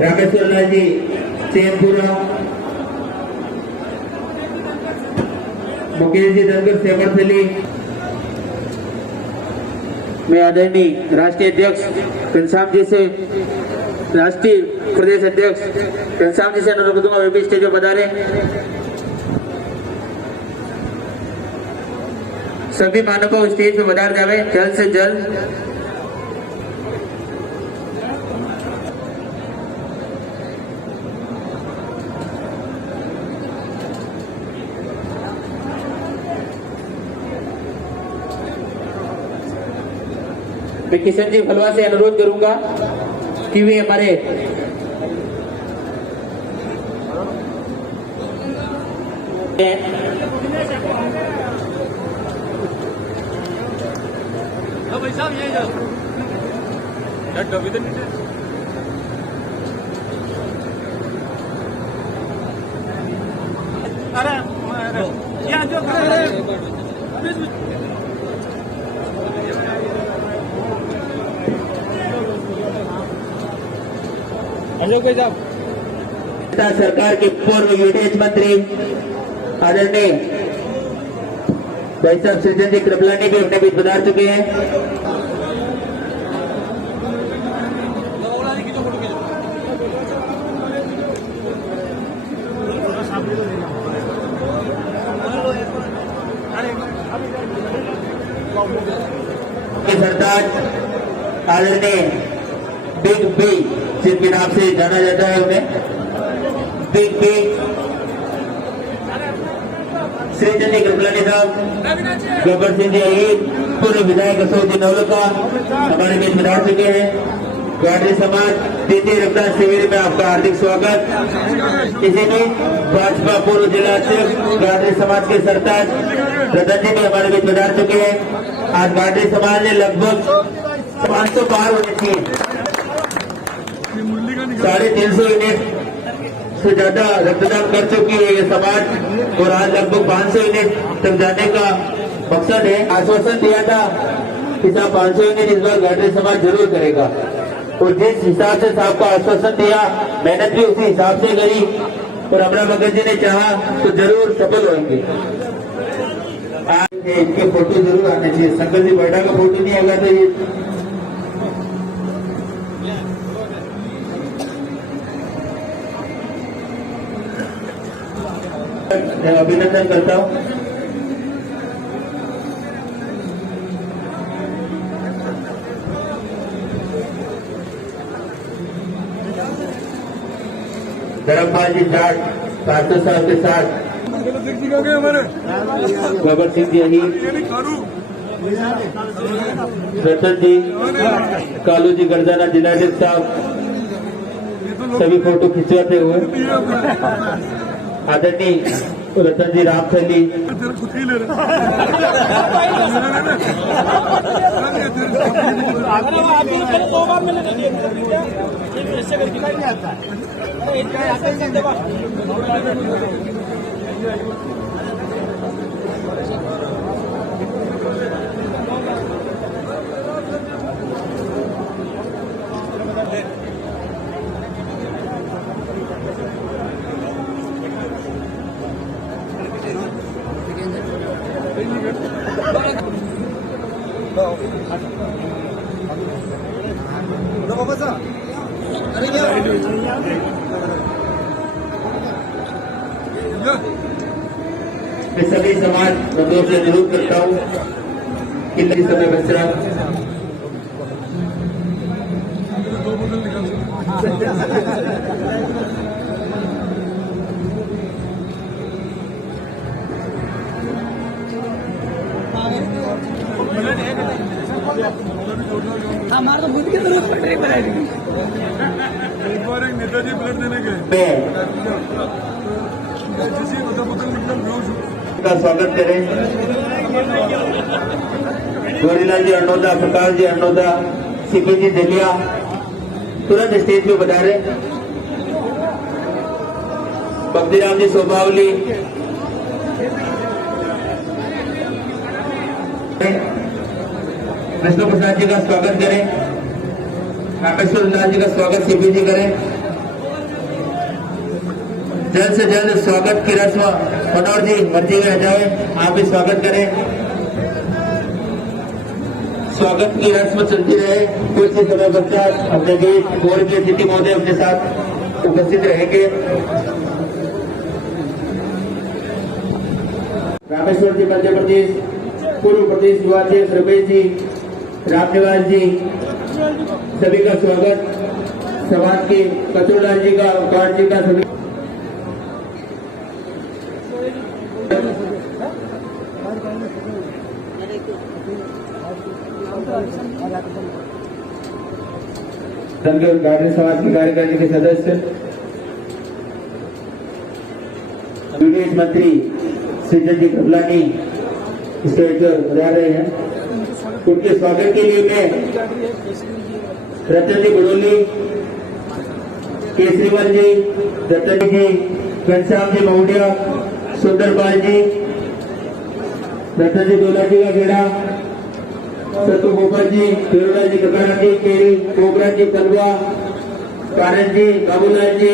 रामेश्वर लाल जी चैनपुरा, मुकेश जी धनगर सेमरथली, मैं आदरणीय राष्ट्रीय अध्यक्ष घनश्याम जी से, राष्ट्रीय प्रदेश अध्यक्ष घनश्याम जी से अनुरोध करूंगा वे भी स्टेज पर पधारे। सभी मानवों स्टेज पर पधार जावे जल्द से जल्द। मैं किशन जी फलवा से अनुरोध करूंगा कि वे हमारे भाई साहब यही जाओ अरे यहाँ जो सरकार के पूर्व विदेश मंत्री आदरणीय भाई साहब सृजन जी कृपलानी भी अपने बीच पधार चुके हैं। सरताज आदरणीय बिग बी जिनके नाम से जाना जाता है उन्हें बिग बी सृजन जी कृपलानी साहब, गब्बर सिंह जी अहीर, पूर्व विधायक अशोक जी नवलखा हमारे बीच पधार चुके हैं। गाडरी समाज द्वितीय रक्तदान शिविर में आपका हार्दिक स्वागत। इसी में भाजपा पूर्व जिला अध्यक्ष गाडरी समाज के सरताज रतन जी भी हमारे बीच पधार चुके हैं। आज गाडरी समाज ने लगभग 500 पार होने चाहिए, 350 यूनिट से ज्यादा रक्तदान कर चुकी है ये समाज, और आज लगभग 500 यूनिट तक जाने का मकसद है। आश्वासन दिया था कि साहब 500 यूनिट इस बार गाडरी समाज जरूर करेगा, और जिस हिसाब से साहब को आश्वासन दिया मेहनत भी उसी हिसाब से करी, और अमरा भगत जी ने चाहा तो जरूर सफल होंगे। आज इनके फोटो जरूर आने चाहिए, शंकर जी बैठा का फोटो नहीं आएगा तो ये मैं अभिनंदन करता हूं। धर्मपाल जी 500 साल के साथ, गब्बर सिंह जी अहीर, रतन जी, कालू जी गर्दाना जिलाध्यक्ष साहब सभी फोटो खिंचवाते हुए, आदरणीय रतन जी रामथली, मैं सभी समाज बंधुओं से अनुरोध करता हूँ कि लंबी समय बच रहा हमारा तो बुद्ध की जरूरत पड़ रही है। एक बार एक नेताजी ब्लड देने गए, का स्वागत करें। गौरीलाल जी अनोदा, प्रकाश जी अनोदा, सीपी जी दिलिया तुरंत स्टेज पे पधारे। बक्तीराम जी सोभावली, विष्णु प्रसाद जी का स्वागत करें। रामेश्वर लाल जी का स्वागत सीपी जी करें। जल्द से जल्द स्वागत की रस्म मनोहर जी मर्जी में आ जाए, आप भी स्वागत करें। स्वागत की रस्म चलती रहे। कुछ ही समय पश्चात अपने बीच बोर्ड के सिटी महोदय अपने साथ उपस्थित रहेंगे। रामेश्वर जी मध्य प्रदेश, पूर्व प्रदेश युवा अध्यक्ष रमेश जी, रामनिवास जी, सभी का स्वागत। समाज के कचोलाल जी का, उकाड़ जी का, सभी धनगर गार्डन समाज के कार्यकारिणी के सदस्य, विदेश मंत्री सृजन जी कपलानी स्टेज पर बजा रहे हैं। उनके स्वागत के लिए मैं रतन जी बड़ोली, केसरीवाल जी, रतन जी, घनश्याम जी महुडिया, सुंदरपाल जी, रतन जी डोला जी का घेरा, सतु गोपाल जी, फिरोला जी ककारा जी, केरी कोबरा जी कलवा, कारन जी, बाबूलाल जी,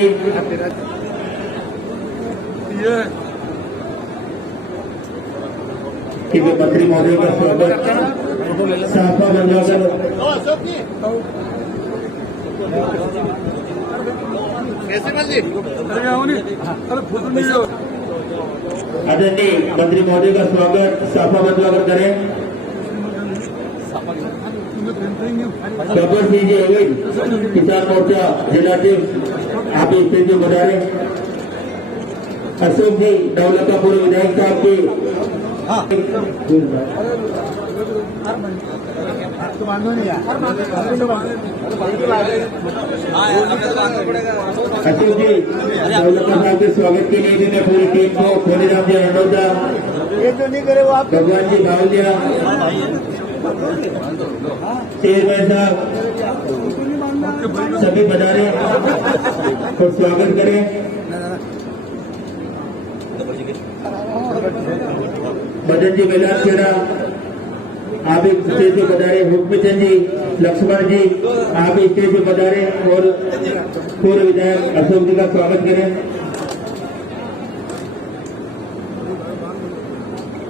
मंत्री महोदय का स्वागत। साफा बंजाकर आदरणीय मंत्री महोदय का स्वागत साफा बंजाकर करें। गब्बर सिंह जी किसान मोर्चा जिलाध्यक्ष, आप इस स्टेज पर बजा रहे। अशोक जी दौलत का पूर्व विधायक साहब के अशोक जी दौलत साहब के स्वागत के लिए भी मैं पूरी टीम को खोलेराम जी हंडोजा, भगवान जी बावलिया, चेयरमैन साहब सभी बजारे और स्वागत करें। मदन जी बेलाल खेड़ा, आप एक स्टेज पे बजारे। हुक्मचंद जी, लक्ष्मण जी, आप एक स्टेज पे बजारे और पूर्व विधायक अशोक जी का स्वागत करें।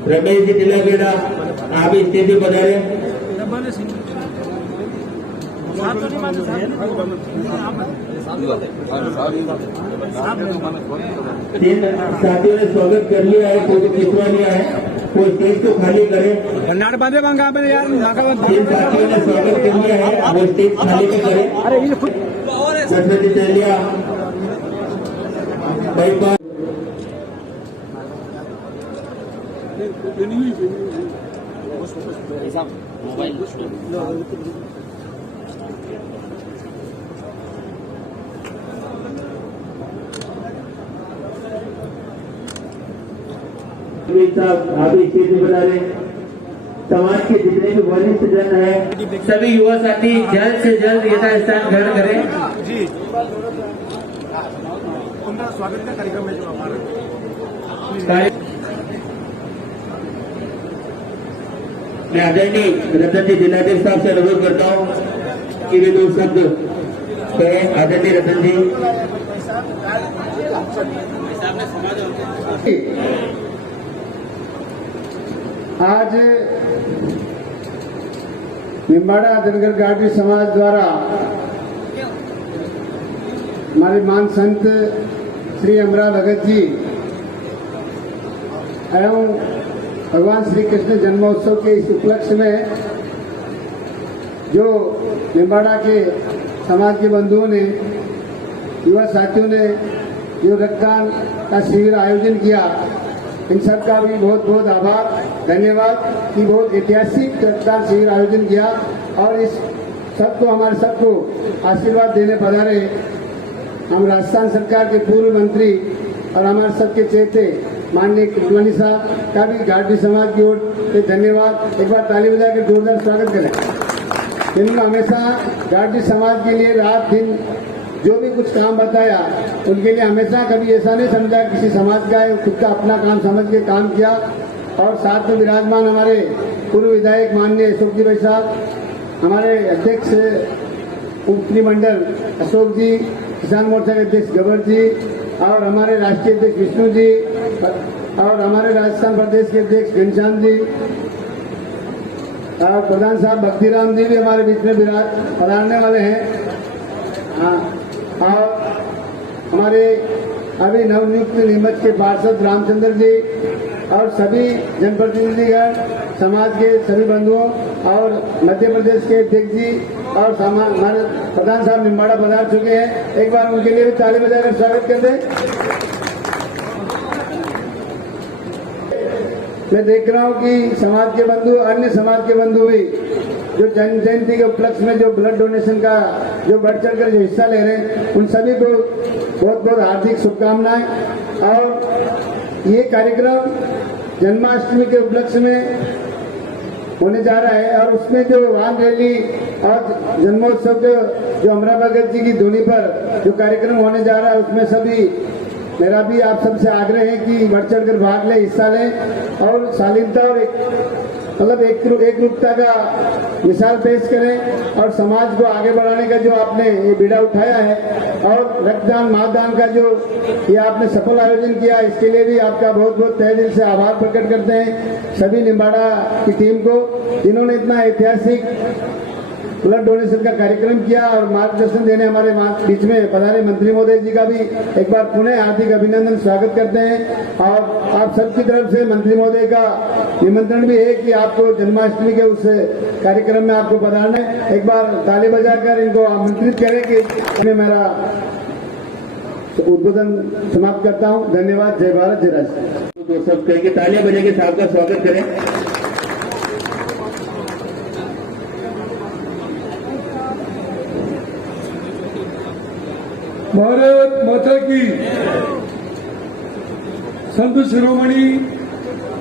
रमेश जी टिलाखेड़ा, आप इस स्टेज पे बजारे। तीन साथियों ने स्वागत कर लिया है, फोटो खिंचवा लिया है, वो स्टेज को खाली करें। तीन साथियों ने स्वागत कर लिया है, वो स्टेज खाली में करें। सरस्वती चलिया बाईपास साहब, आप इस चीज बता रहे। समाज के जितने भी वरिष्ठ जन है, सभी युवा साथी जल्द से जल्द यथास्थान ग्रहण करें। जी उनका स्वागत का कार्यक्रम है जो हमारा। मैं आदरणीय रतन जी जिलाध्यक्ष साहब से अनुरोध करता हूँ कि वे 2 शब्द कहें। आदरणीय रतन जी। आज निम्बाड़ा धनगर गार्डी समाज द्वारा हमारे मान संत श्री अमरा भगत जी एवं भगवान श्री कृष्ण जन्मोत्सव के इस उपलक्ष्य में जो निम्बाड़ा के समाज के बंधुओं ने, युवा साथियों ने जो रक्तदान का शिविर आयोजन किया, इन सब का भी बहुत बहुत आभार, धन्यवाद कि बहुत ऐतिहासिक रक्तदान शिविर आयोजन किया और इस सबको हमारे सबको आशीर्वाद देने पधारे हम राजस्थान सरकार के पूर्व मंत्री और हमारे सबके चेते माननीय कृष्णवानी साहब का भी गार्डी समाज की ओर से धन्यवाद। एक बार ताली बजा के जोरदार स्वागत करें। इन्होंने हमेशा गार्डी समाज के लिए रात दिन जो भी कुछ काम बताया, उनके लिए हमेशा कभी ऐसा नहीं समझा किसी समाज का है, खुद का अपना काम समझ के काम किया। और साथ में विराजमान हमारे पूर्व विधायक माननीय अशोक जी भाई साहब, हमारे अध्यक्ष उपमंडल अशोक जी, किसान मोर्चा के अध्यक्ष गबर जी, और हमारे राष्ट्रीय अध्यक्ष विष्णु जी और हमारे राजस्थान प्रदेश के अध्यक्ष घनश्याम जी और प्रधान साहब भक्तिराम जी भी हमारे बीच में पधारने वाले हैं। हाँ, और हमारे अभी नवनियुक्त नीमच के पार्षद रामचंद्र जी और सभी जनप्रतिनिधिगण, समाज के सभी बंधुओं और मध्य प्रदेश के अध्यक्ष जी और हमारे प्रधान साहब निम्बाड़ा पधार चुके हैं। एक बार उनके लिए भी ताली बजाकर स्वागत कर दें। मैं देख रहा हूं कि समाज के बंधु, अन्य समाज के बंधु भी जो जन्म जयंती के उपलक्ष्य में जो ब्लड डोनेशन का जो बढ़ चढ़कर जो हिस्सा ले रहे हैं, उन सभी को बहुत बहुत हार्दिक शुभकामनाएं। और ये कार्यक्रम जन्माष्टमी के उपलक्ष्य में होने जा रहा है और उसमें जो वाहन रैली और जन्मोत्सव जो अमरा भगत जी की धुनी पर जो कार्यक्रम होने जा रहा है, उसमें सभी मेरा भी आप सबसे आग्रह है कि बढ़ चढ़कर भाग लें, हिस्सा लें और शालीनता और एक रूपता का मिसाल पेश करें और समाज को आगे बढ़ाने का जो आपने ये बीड़ा उठाया है और रक्तदान महादान का जो ये आपने सफल आयोजन किया, इसके लिए भी आपका बहुत बहुत तहे दिल से आभार प्रकट करते हैं सभी निम्बाड़ा की टीम को, जिन्होंने इतना ऐतिहासिक ब्लड डोनेशन का कार्यक्रम किया और मार्गदर्शन देने हमारे बीच में पधारे मंत्री महोदय जी का भी एक बार पुनः हार्दिक अभिनंदन स्वागत करते हैं। और आप सबकी तरफ से मंत्री महोदय का निमंत्रण भी है कि आपको जन्माष्टमी के उस कार्यक्रम में आपको पधारना है। एक बार ताली बजाकर इनको आमंत्रित करें कि मैं मेरा उद्बोधन समाप्त करता हूँ। धन्यवाद। जय भारत, जय राष्ट्र। तो सब कहेंगे तालियां बजा के साहब का स्वागत करें। भारत माता की, संत शिरोमणि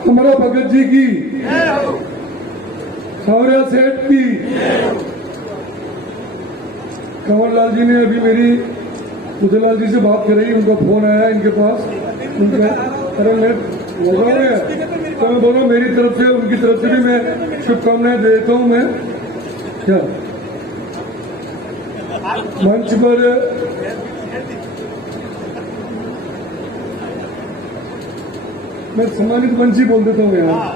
अमरा भगत जी की, सावरिया सेठ की। कंवरलाल जी ने अभी मेरी उदयलाल जी से बात कराई, उनका फोन आया इनके पास, उनका अरे मैं मजा गया तो मैं बोलो मेरी तरफ से उनकी तरफ से भी मैं शुभकामनाएं देता हूं। मैं क्या मंच पर मैं सम्मानित मंच ही बोल देता हूँ। यहाँ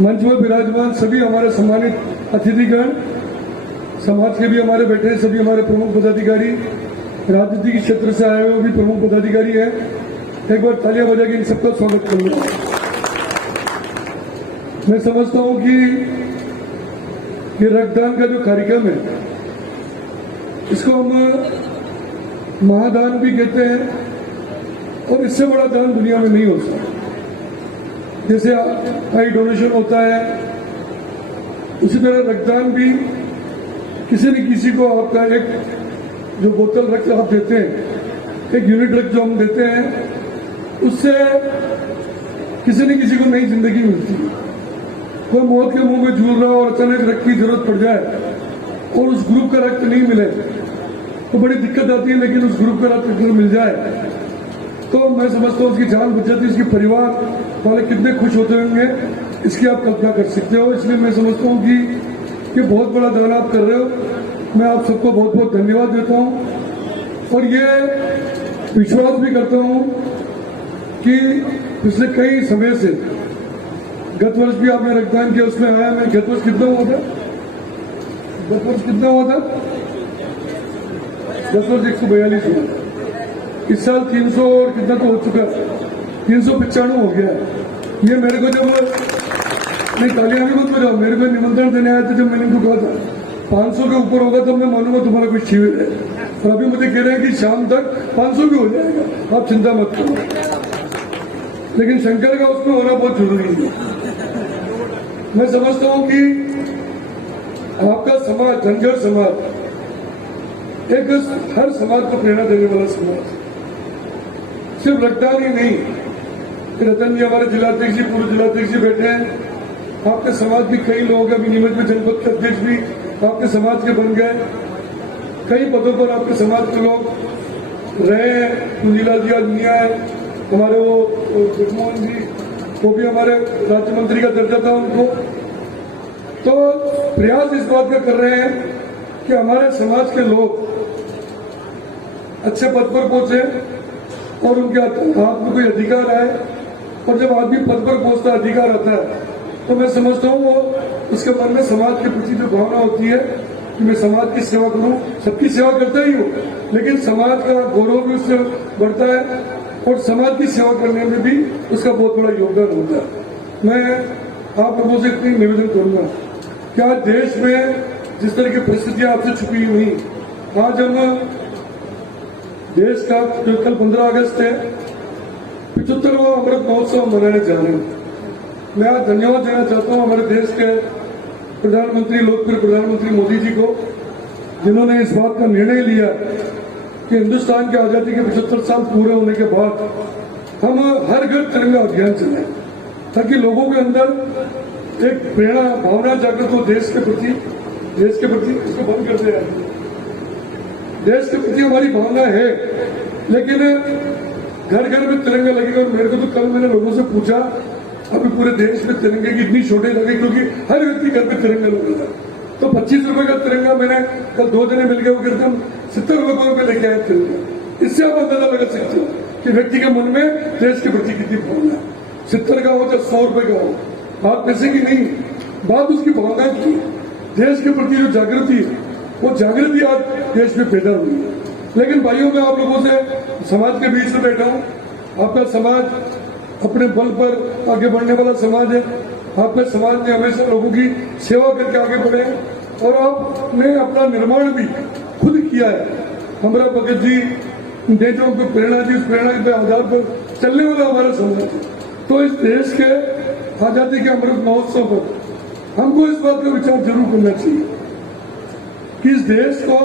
मंच में विराजमान सभी हमारे सम्मानित अतिथिगण, समाज के भी हमारे बैठे हैं, सभी हमारे प्रमुख पदाधिकारी, राजनीति के क्षेत्र से आए हुए भी प्रमुख पदाधिकारी हैं। एक बार तालियां बजा के इन सबका स्वागत करूंगा। मैं समझता हूं कि ये रक्तदान का जो कार्यक्रम है, इसको हम महादान भी कहते हैं और इससे बड़ा दान दुनिया में नहीं हो सकता। जैसे आई डोनेशन होता है, उसी तरह रक्तदान भी किसी न किसी को आपका एक जो बोतल रक्त आप देते हैं, एक यूनिट रक्त जो हम देते हैं, उससे किसी न किसी को नई जिंदगी मिलती है। कोई मौत के मुंह में झूल रहा हो और अचानक रक्त की जरूरत पड़ जाए और उस ग्रुप का रक्त नहीं मिले तो बड़ी दिक्कत आती है, लेकिन उस ग्रुप का रक्त अगर मिल जाए तो मैं समझता हूँ उसकी जान बच जाती है। उसके परिवार वाले कितने खुश होते होंगे, इसकी आप कल्पना कर सकते हो। इसलिए मैं समझता हूँ कि ये बहुत बड़ा दान आप कर रहे हो। मैं आप सबको बहुत बहुत धन्यवाद देता हूँ और ये विश्वास भी करता हूँ कि पिछले कई समय से, गत वर्ष भी आपने रक्तदान किया, उसमें आया मैं। गत वर्ष कितना हुआ था? गत वर्ष कितना हुआ था? गत वर्ष 142 हुआ। इस साल 300 और कितना तो हो चुका, 395 हो गया। ये मेरे को जब नहीं, तालियां भी मत बजाओ, मेरे को निमंत्रण देने आए थे, जब मैंने उनको कहा था 500 के ऊपर होगा तब मैं मानूंगा तुम्हारा कुछ शिविर है, और अभी मुझे कह रहे हैं कि शाम तक 500 भी हो जाएगा, आप चिंता मत करो। लेकिन शंकर का उसमें होना बहुत जरूरी है। मैं समझता हूं कि आपका समाज, धनगर समाज, एक हर समाज को प्रेरणा देने वाला समाज, सिर्फ रक्तदान ही नहीं। रतन जी हमारे जिलाध्यक्ष जी, पूर्व जिलाध्यक्ष जी बैठे हैं, आपके समाज के कई लोग, अभी नीमच में जनपद के अध्यक्ष भी आपके समाज के बन गए, कई पदों पर आपके समाज के लोग रहे हैं। पूंजीलाल जी आज नहीं आए, हमारे वो जगमोहन जी, वो भी हमारे राज्य मंत्री का दर्जा था उनको। तो प्रयास इस बात का कर रहे हैं कि हमारे समाज के लोग अच्छे पद पर पहुंचे और उनके हाथ में कोई अधिकार आए, और जब आदमी पद पर पहुंचता अधिकार आता है, तो मैं समझता हूँ वो उसके मन में समाज के प्रति जो भावना होती है कि मैं समाज की सेवा करूं, सबकी सेवा करता ही हूँ, लेकिन समाज का गौरव भी उससे बढ़ता है और समाज की सेवा करने में भी उसका बहुत बड़ा योगदान होता है। मैं आप लोगों से इतनी निवेदन करूंगा कि आज देश में जिस तरह की परिस्थितियां आपसे छुपी हुई, आज हम देश का जो कल 15 अगस्त है 75वां अमृत महोत्सव मनाने जा रहे हैं। मैं आज धन्यवाद देना चाहता हूं हमारे देश के प्रधानमंत्री, लोकप्रिय प्रधानमंत्री मोदी जी को, जिन्होंने इस बात का निर्णय लिया कि हिंदुस्तान की आजादी के 75 साल पूरे होने के बाद हम हर घर तिरंगा अभियान चलाएं, ताकि लोगों के अंदर एक प्रेरणा भावना जागृत हो देश के प्रति इसको बंद करते हैं। देश के प्रति हमारी भावना है, लेकिन घर घर में तिरंगा लगेगा। और मेरे को तो कल मैंने लोगों से पूछा, अभी पूरे देश में तिरंगे की इतनी शॉर्टेज लगी क्योंकि हर व्यक्ति घर में तिरंगा लगा था, तो 25 रुपए का तिरंगा मैंने कल 2 जने मिलकर वो कहते हम 70 रुपए लेके आए तिरंगा। इससे आप अंदाजा लगा सकते हो कि व्यक्ति के मन में देश के प्रति कितनी भावना है। 70 का हो चाहे 100 रुपए का हो, बात पैसे की नहीं, बात उसकी भावना की। देश के प्रति जो जागृति है, वो जागृति आज देश में पैदा हुई है। लेकिन भाइयों, मैं आप लोगों से समाज के बीच में बैठा हूं। आपका समाज अपने बल पर आगे बढ़ने वाला समाज है। आपके समाज ने हमेशा लोगों की सेवा करके आगे बढ़े और आपने अपना निर्माण भी खुद किया है। हमारा भगत जी ने जो हमको प्रेरणा दी, उस प्रेरणा के आधार पर चलने वाला हमारा समाज है। तो इस देश के आजादी के अमृत महोत्सव पर हमको इस बात का विचार जरूर करना चाहिए कि इस देश को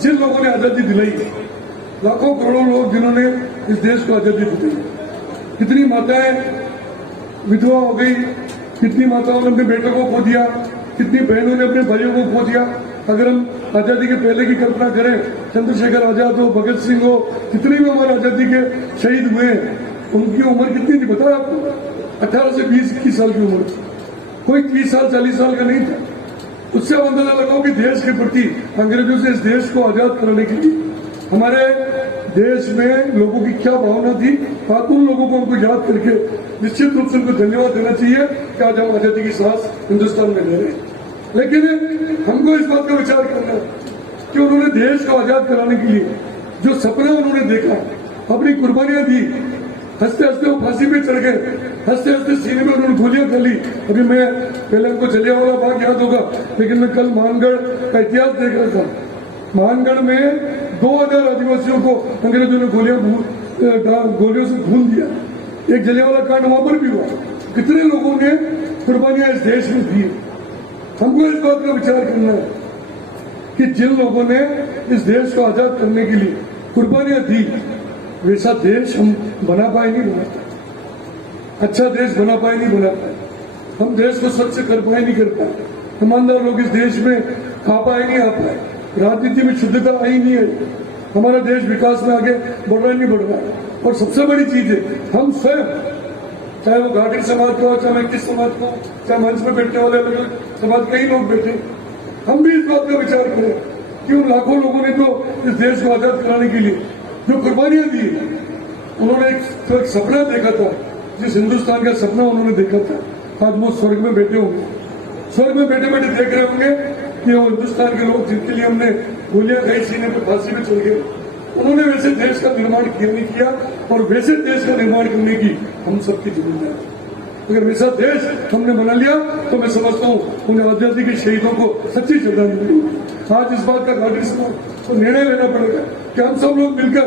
जिन लोगों ने आजादी दिलाई, लाखों करोड़ों लोग जिन्होंने इस देश को आजादी दिलाई, कितनी माताएं विधवा हो गई, कितनी माताओं ने अपने बेटों को खो दिया, कितनी बहनों ने अपने भाइयों को खो दिया। अगर हम आजादी के पहले की कल्पना करें, चंद्रशेखर आजाद हो, भगत सिंह हो, जितने भी हमारे आजादी के शहीद हुए, उनकी उम्र कितनी थी पता है आपको? 18 से 20-21 साल की उम्र थी, कोई 30 साल 40 साल का नहीं था। उससे आप अंदाजा लगाओ कि देश के प्रति अंग्रेजों से इस देश को आजाद कराने के लिए हमारे देश में लोगों की क्या भावना थी। बात उन लोगों को हमको याद करके निश्चित रूप से उनको धन्यवाद देना चाहिए कि आज हम आजादी की सांस हिंदुस्तान में ले रहे हैं। लेकिन हमको इस बात का विचार करना है कि उन्होंने देश को आजाद कराने के लिए जो सपना उन्होंने देखा, अपनी कुर्बानियां दी, हंसते हंसते वो फांसी पे चढ़ गए, हंसते हंसते सीने में उन्होंने गोलियां कर ली। अभी मैं पहले हमको जलियांवाला बाग याद होगा, लेकिन मैं कल मानगढ़ का इतिहास देख रहा था। मानगढ़ में 2000 आदिवासियों को अंग्रेजों ने गोलियों से भून दिया। एक जलियांवाला कांड वहां पर भी हुआ। कितने लोगों ने कुर्बानियां इस देश में दी। हमको इस बात का विचार करना है कि जिन लोगों ने इस देश को आजाद करने के लिए कुर्बानियां दी, वैसा देश हम बना पाए नहीं बना पाए, अच्छा देश बना पाए नहीं बना पाए, हम देश को स्वच्छ कर पाए नहीं कर पाए, ईमानदार लोग इस देश में आ पाए नहीं आ पाए, राजनीति में शुद्धता आई नहीं है, हमारा देश विकास में आगे बढ़ रहा नहीं बढ़ रहा है। और सबसे बड़ी चीज है, हम स्वयं, चाहे वो घाटी समाज का हो, चाहे मैक्टिस समाज का हो, चाहे मंच में बैठने वाले अलग अलग समाज कई लोग बैठे, हम भी इस बात का विचार करें कि उन लाखों लोगों ने तो इस देश को आजाद कराने के लिए जो कुर्बानियां दी, उन्होंने एक सपना देखा था, जिस हिंदुस्तान का सपना उन्होंने देखा था, आज वो स्वर्ग में बैठे होंगे, स्वर्ग में बैठे बैठे देख रहे होंगे कि वो हिंदुस्तान के लोग जिनके लिए हमने गोलियां खाई, सीने पे फांसी में चल गए, उन्होंने वैसे देश का निर्माण क्यों नहीं किया, और वैसे देश का निर्माण करने की हम सबकी जिम्मेदारी। अगर वैसा देश हमने बना लिया तो मैं समझता हूँ उन आजादी के शहीदों को सच्ची श्रद्धांजलि होगी। आज इस बात का घाटी समाज को निर्णय लेना पड़ेगा कि हम सब लोग मिलकर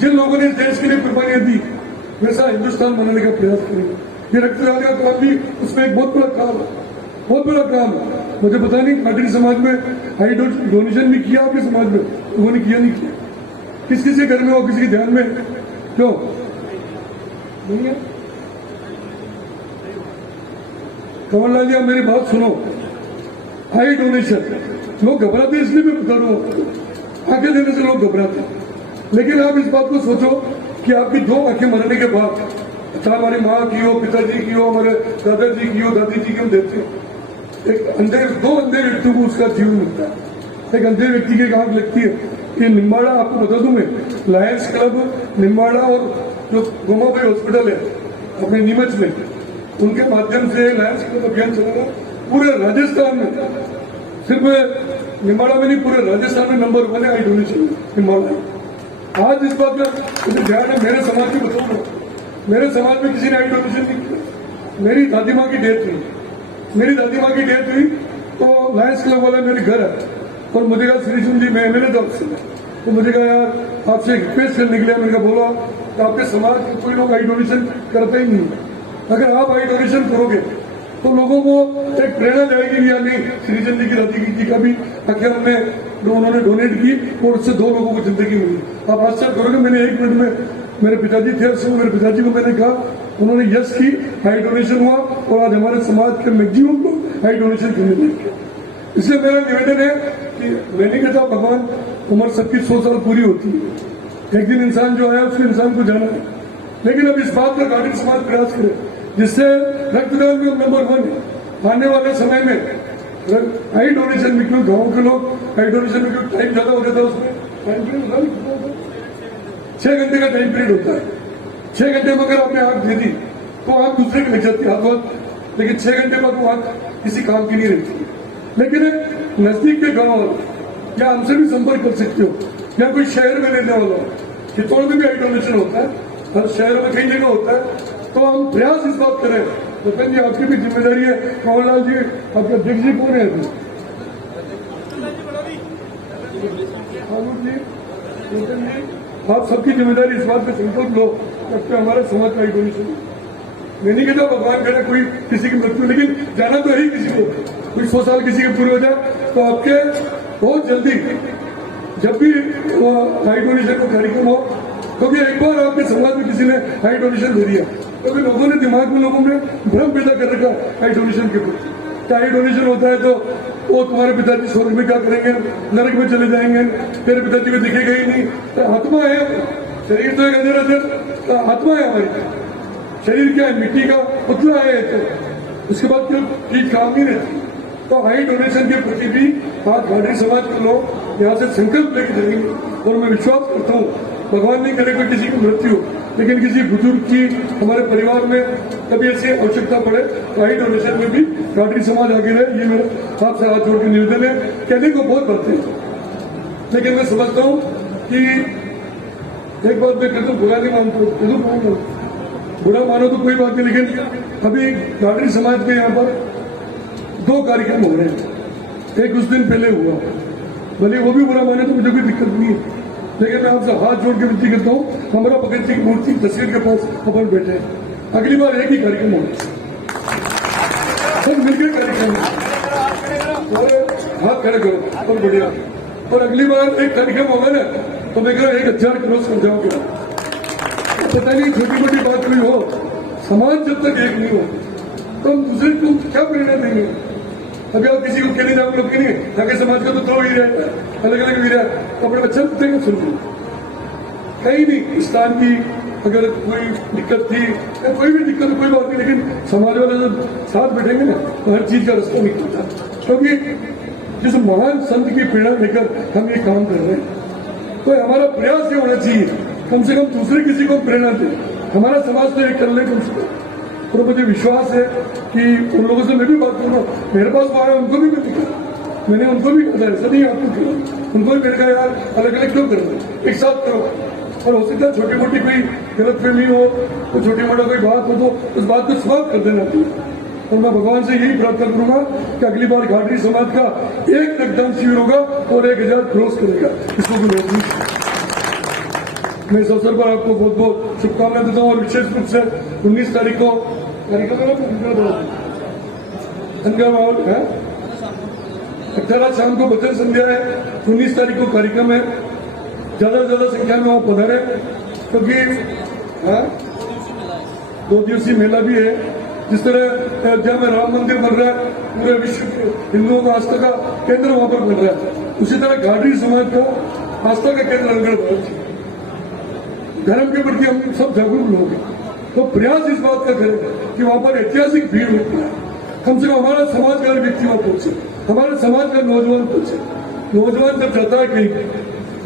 जिन लोगों ने इस देश के लिए कुर्बानियां दी, वैसा हिंदुस्तान बनाने का प्रयास करेंगे। ये रक्तदान का काम भी उसमें एक बहुत बड़ा काम है, बहुत बड़ा काम है। मुझे पता नहीं घाटी समाज में हाई डोनेशन भी किया आपके समाज में, उन्होंने किया नहीं किया, किस किसी घर में हो, किसी के ध्यान में क्यों नहीं है? कमललाल जी, आप मेरी बात सुनो, हाई डोनेशन लोग घबराते, इसलिए मैं बता रहा हूँ, आंखें देने से लोग घबराते, लेकिन आप इस बात को सोचो कि आपकी 2 आंखें मरने के बाद, चाहे हमारी माँ की हो, पिताजी की हो, हमारे दादाजी की हो, दादी जी की, हम देते हैं, एक अंधे 2 अंधे व्यक्तियों को उसका जीवन मिलता है। एक अंधे व्यक्ति की एक आंख लगती है कि निम्बाड़ा, आपको बता दूं मैं, लायंस क्लब निम्बाड़ा और जो गोमाबाई हॉस्पिटल है अपने नीमच में, उनके माध्यम से लायंस क्लब अभियान चलेगा पूरे राजस्थान में। सिर्फ निम्बाड़ा में नहीं, पूरे राजस्थान में नंबर 1 है आई डोनेशन निम्बाड़ा। आज इस बात का मुझे ध्यान है, मेरे समाज की बताऊंगा, मेरे समाज में किसी ने आई डोनेशन नहीं किया। मेरी दादी माँ की डेथ हुई, मेरी दादी माँ की डेथ हुई तो लायंस क्लब वाला मेरे घर है और मुझे कहा श्री जी, मैं एमएलए ऑफिसर है, तो मुझे कहा यार आपसे रिक्वेस्ट करने के लिए, मैंने कहा बोलो, तो आपके समाज के कोई लोग आई डोनेशन करते ही नहीं। अगर आप आई डोनेशन करोगे तो लोगों को एक प्रेरणा जाएगी या नहीं, श्रीचंद जी की दादी जी का भी आखिर हमने उन्होंने डोनेट की और उससे 2 लोगों को जिंदगी मिली। आप आश्चर्य करोगे, मैंने 1 मिनट में, मेरे पिताजी थे, मेरे पिताजी को मैंने कहा, उन्होंने यस की, आई डोनेशन हुआ और आज हमारे समाज के मैक्सिमम लोग आई डोनेशन करने लगे। इसलिए मेरा निवेदन है कि मैं नहीं कहता भगवान उम्र सबकी 100 साल पूरी होती है, एक दिन इंसान जो आया उसको इंसान को जाना है, लेकिन अब इस बात का गार्डियन समाज प्रयास करे जिससे रक्तदान में नंबर 1 है। आने वाले समय में आई डोनेशन में, क्यों गाँव के लोग आई डोनेशन में क्यों टाइम ज्यादा हो जाता है, उसमें टाइम पीरियड होता है, 6 घंटे का टाइम पीरियड होता है। 6 घंटे में अगर आपने आंख दे दी तो आंख दूसरे की लग जाती है हाथ, लेकिन 6 घंटे बाद वो आंख किसी काम की नहीं रहती। लेकिन नजदीक के गांव या हमसे भी संपर्क कर सकते हो, या कोई शहर में रहने वाला हो, चित्तौड़ में भी आई डोनेशन होता है, हर शहर में कई जगह होता है। तो हम प्रयास इस बात करें, रतन जी आपकी भी जिम्मेदारी है, मोहनलाल जी आपके अध्यक्ष जी कौन है अभी, आप सबकी जिम्मेदारी इस बात पे संकल्प लो कि हमारे समाज का आई डोनेशन। मैं नहीं कहता भगवान करे कोई किसी की मृत्यु, लेकिन जाना तो है ही किसी को, कोई 100 साल किसी के पूरे हो जाए तो आपके बहुत जल्दी जब भी आई डोनेशन का कार्यक्रम हो, क्योंकि एक बार आपके समाज में किसी ने आई डोनेशन दे दिया, क्योंकि लोगों ने दिमाग में, लोगों में भ्रम पैदा कर रखा आई डोनेशन के प्रति। क्या आई डोनेशन होता है तो वो तुम्हारे पिताजी स्वर्ग में क्या करेंगे, नरक में चले जाएंगे, तेरे पिताजी को दिखेगा ही नहीं। तो आत्मा है, शरीर तो एक अंधेरा था, आत्मा है हमारी, शरीर क्या है, मिट्टी का पुतला है, तो उसके बाद कोई चीज काम नहीं रहती। तो आई डोनेशन के प्रति भी आज घाटी समाज के लोग यहाँ से संकल्प लेके चलेंगे और मैं विश्वास करता हूँ भगवान नहीं करे कोई किसी की मृत्यु, लेकिन किसी बुजुर्ग की हमारे परिवार में कभी ऐसी आवश्यकता पड़े तो आई डोनेशन में भी घाटी समाज आगे रहे। ये मेरा आपसे हाथ जोड़ के निवेदन है। कहने को बहुत बातें हैं, लेकिन मैं समझता हूँ कि एक बात मैं कहता हूँ, बुरा नहीं मानता, बुरा मानो तो कोई बात नहीं, लेकिन अभी घाटी समाज के यहाँ पर 2 कार्यक्रम हो रहे हैं। एक उस दिन पहले हुआ, भले वो भी बुरा माने तो मुझे कोई दिक्कत नहीं है, लेकिन मैं आपसे हाथ जोड़ के विनती करता हूँ, हमारा भगत जी की मूर्ति तस्वीर के पास अपन बैठे हैं, अगली बार एक ही कार्यक्रम होगा, सब मिलकर कार्यक्रम हाथ खड़े करो, बहुत बढ़िया। और अगली बार एक कार्यक्रम होगा ना तो मैं कह 1000 क्रॉस कर जाओगे। पता नहीं छोटी मोटी बात नहीं हो, समाज जब तक एक नहीं हो तो हम दूसरे को क्या प्रेरणा देंगे। अभी आप किसी को कहने जाओ, लोग कहेंगे आगे समाज का तो 2 वीर है, अलग अलग वीर है, तो अपने बच्चे पूछेंगे सुन कहीं नहीं स्थान की अगर कोई दिक्कत थी या कोई भी दिक्कत कोई बात नहीं, लेकिन समाज वाले जब साथ बैठेंगे ना तो हर चीज का रास्ता निकलता, क्योंकि जिस महान संत की प्रेरणा लेकर हम ये काम कर रहे हैं तो हमारा प्रयास ये होना चाहिए कम से कम दूसरे किसी को प्रेरणा दे, हमारा समाज तो एक कर ले कम से कम। और मुझे विश्वास है कि उन लोगों से मैं भी बात करूंगा, मेरे पास वो आया उनको भी मैं दिखा, मैंने उनको भी कहा ऐसा नहीं आपको क्यों, उनको भी मैंने कहा यार अलग अलग क्यों करो, एक साथ करो। और हो सकता है छोटी मोटी कोई गलतफहमी हो, तो छोटी मोटा कोई बात हो तो उस बात को समाप्त कर देना चाहिए। और मैं भगवान से यही प्रार्थना करूंगा कि अगली बार घाटी समाज का एक रक्तदान शिविर होगा और 1000 क्रॉस करेगा, इसको भी रोक नहीं। मैं इस अवसर पर आपको बहुत बहुत शुभकामनाएं देता हूँ और विशेष रूप से 19 तारीख को कार्यक्रम है, 18 शाम को भजन संध्या है, 19 तारीख को कार्यक्रम है, ज्यादा से ज्यादा संख्या में वहां पधारे, क्योंकि 2 दिवसीय मेला भी है। जिस तरह अयोध्या में राम मंदिर बन रहा है, पूरे विश्व के हिंदुओं का आस्था का केंद्र वहां पर बन रहा है, उसी तरह घाटी समाज का आस्था का केंद्र अनगढ़ बनना चाहिए। धर्म के प्रति हम सब जागरूक लोग हैं, तो प्रयास इस बात का करें कि वहां पर ऐतिहासिक भीड़ होती है, कम से कम हमारा समाज का व्यक्ति वहां पहुंचे, हमारे समाज का नौजवान पहुंचे। नौजवान जब जाता है कहीं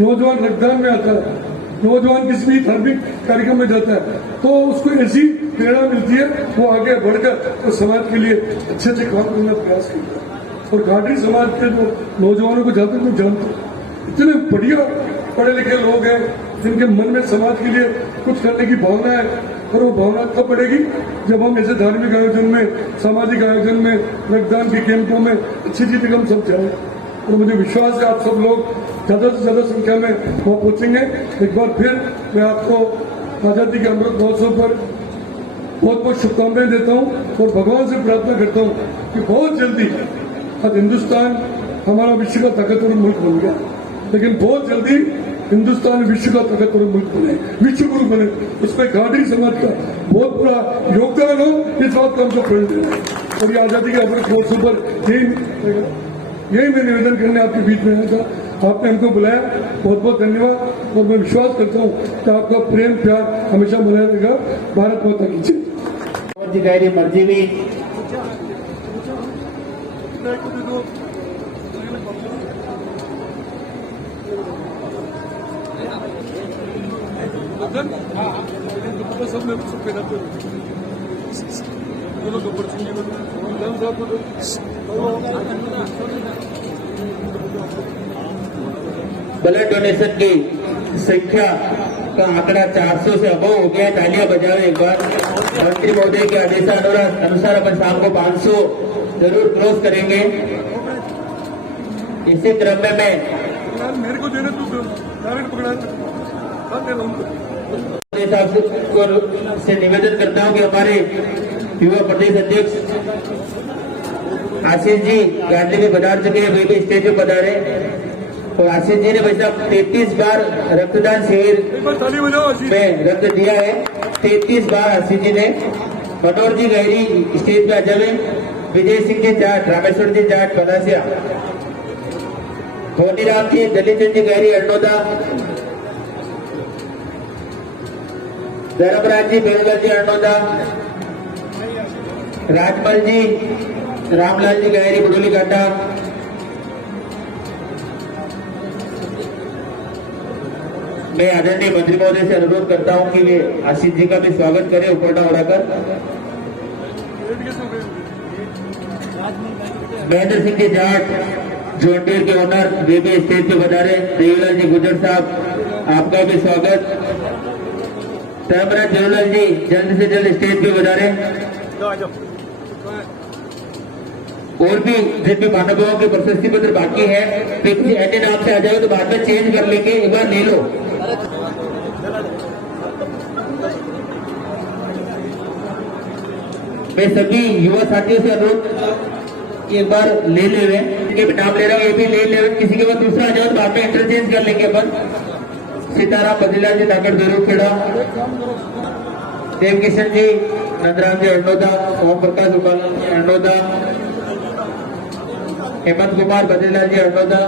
नौजवान रक्तदान में आता है, नौजवान किसी भी धार्मिक कार्यक्रम में जाता है तो उसको ऐसी प्रेरणा मिलती है, वो आगे बढ़कर तो समाज के लिए अच्छे अच्छे काम करने का प्रयास करता है। और घाटी समाज के जो नौजवानों को जाते लोग जानते हैं, इतने बढ़िया पढ़े लिखे लोग हैं जिनके मन में समाज के लिए कुछ करने की भावना है। और वो भावना कब बढ़ेगी जब हम ऐसे धार्मिक आयोजन में, सामाजिक आयोजन में, रक्तदान के कैंपों में अच्छी चीजें हम सब जाए। और मुझे विश्वास है आप सब लोग ज्यादा से ज्यादा संख्या में वहां पहुंचेंगे। एक बार फिर मैं आपको आजादी के अमृत महोत्सव पर बहुत बहुत शुभकामनाएं देता हूं और भगवान से प्रार्थना करता हूं कि बहुत जल्दी अब हिंदुस्तान हमारा विश्व का ताकतवर मुल्क बन गया, लेकिन बहुत जल्दी हिंदुस्तान विश्व का ताकतवर मुल्क बने, विश्व गुरु बने, उसमें घाटी समाज का बहुत बड़ा योगदान हो, इस बात को हमको प्रेरणा देना है। और ये आजादी के अमृत महोत्सव पर यही मैं निवेदन करने आपके बीच में आया था। आपने हमको बुलाया, बहुत बहुत धन्यवाद। और मैं विश्वास करता हूँ कि आपका प्रेम प्यार हमेशा बना रहेगा। भारत माता की जय। गहरी मर्जी भी ब्लड डोनेशन की संख्या का आंकड़ा 400 से अबव हो गया है। तालियां बजाओ एक बार। मंत्री महोदय के आदेशानुसार अपन शाम को 500 जरूर क्रॉस करेंगे। इसी क्रम में मैं मेरे को देना तू पकड़ा से निवेदन करता हूं कि हमारे युवा प्रदेश अध्यक्ष आशीष जी गांधी में पधार चुके हैं, वे भी स्टेज पे पधारे। और आशीष जी ने भाई साहब 33 बार रक्तदान शिविर में रक्त दिया है। 33 बार आशीष जी ने। मनोहर जी गहरी स्टेज पे आ जावे। विजय सिंह जी जाट, रामेश्वर जी जाट पलासिया, धोनीराम जी, दलित जी गहरी अरनोदा, धर्मराज जी बेलगर जी अरनोदा, राजमल जी, रामलाल जी गहरी बुडोली काटा, मैं आदरणीय मंत्री महोदय से अनुरोध करता हूं कि वे आशीष जी का भी स्वागत करें उपरटा उड़ाकर। महेंद्र सिंह जी जाट जोनडीर के ओनर, वे भी स्टेज पे बता रहे। देवीलाल जी गुजर साहब, आपका भी स्वागत। धर्मराज देवीलाल जी जल्द से जल्द स्टेज पे बता रहे। और भी जिन भी महानुभावों के प्रशस्ति पत्र बाकी है, तो किसी अन्य नाम से आ जाए तो बाद में चेंज कर लेंगे, एक बार ले लो। मैं सभी युवा साथियों से अनुरोध एक बार ले ले नाम ले रहा हूँ, ये भी ले ले। किसी के बाद दूसरा आ जाओ तो बाद में इंटरचेंज कर लेंगे अपन। सीताराम बद्रीलाल जी ताकड़ बेरू खेड़ा, देव किशन जी, नंदराम जी अरनोदा, ओम प्रकाश उपाल जी अरनोदा, हेमंत कुमार बद्रीलाल जी अरनोदा,